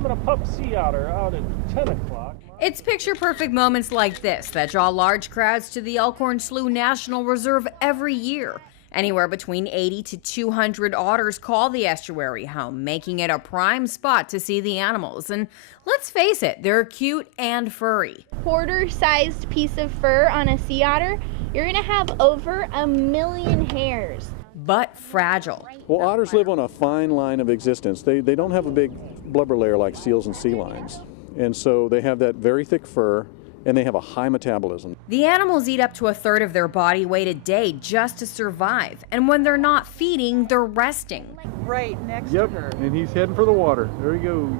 found a pup sea otter out at 10 o'clock. It's picture-perfect moments like this that draw large crowds to the Elkhorn Slough National Reserve every year. Anywhere between 80 to 200 otters call the estuary home, making it a prime spot to see the animals. And let's face it, they're cute and furry. Quarter-sized piece of fur on a sea otter, you're gonna have over 1 million hairs. But fragile. Well, otters live on a fine line of existence. They don't have a big blubber layer like seals and sea lions. And so they have that very thick fur, and they have a high metabolism. The animals eat up to a third of their body weight a day just to survive. And when they're not feeding, they're resting. Right next to her. And he's heading for the water. There he goes.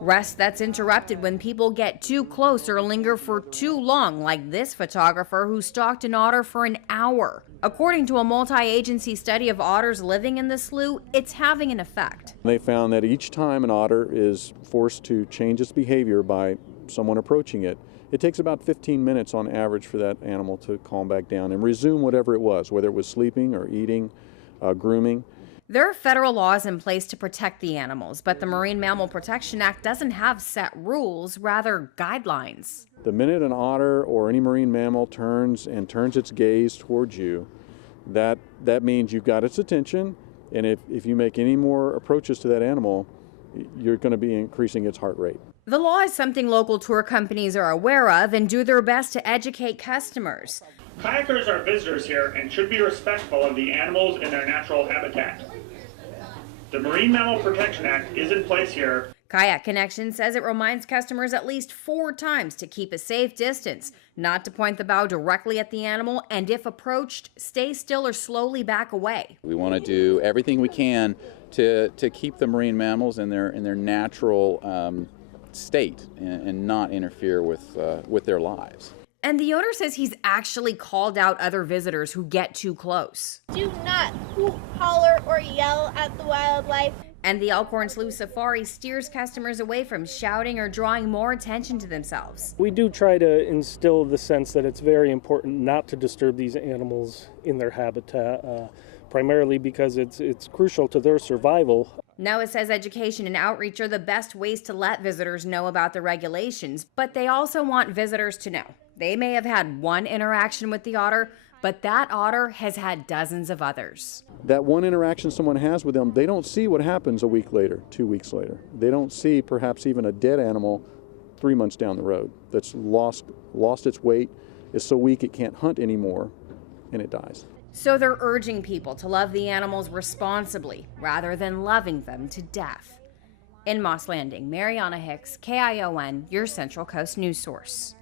Rest that's interrupted when people get too close or linger for too long, like this photographer who stalked an otter for an hour. According to a multi-agency study of otters living in the slough, it's having an effect. They found that each time an otter is forced to change its behavior by someone approaching it, it takes about 15 minutes on average for that animal to calm back down and resume whatever it was, whether it was sleeping or eating, grooming. There are federal laws in place to protect the animals, but the Marine Mammal Protection Act doesn't have set rules, rather guidelines. The minute an otter or any marine mammal turns its gaze towards you, that means you've got its attention, and if you make any more approaches to that animal, you're going to be increasing its heart rate. The law is something local tour companies are aware of and do their best to educate customers. Kayakers are visitors here and should be respectful of the animals in their natural habitat. The Marine Mammal Protection Act is in place here. Kayak Connection says it reminds customers at least 4 times to keep a safe distance, not to point the bow directly at the animal, and if approached, stay still or slowly back away. We want to do everything we can to keep the marine mammals in their natural state and not interfere with their lives. And the owner says he's actually called out other visitors who get too close. Do not hoot, holler, or yell at the wildlife. And the Elkhorn Slough Safari steers customers away from shouting or drawing more attention to themselves. We do try to instill the sense that it's very important not to disturb these animals in their habitat, primarily because it's crucial to their survival. NOAA says education and outreach are the best ways to let visitors know about the regulations, but they also want visitors to know. They may have had one interaction with the otter, but that otter has had dozens of others. That one interaction someone has with them, they don't see what happens a week later, 2 weeks later. They don't see perhaps even a dead animal 3 months down the road that's lost its weight, is so weak it can't hunt anymore, and it dies. So they're urging people to love the animals responsibly rather than loving them to death. In Moss Landing, Mariana Hicks, KION, your Central Coast news source.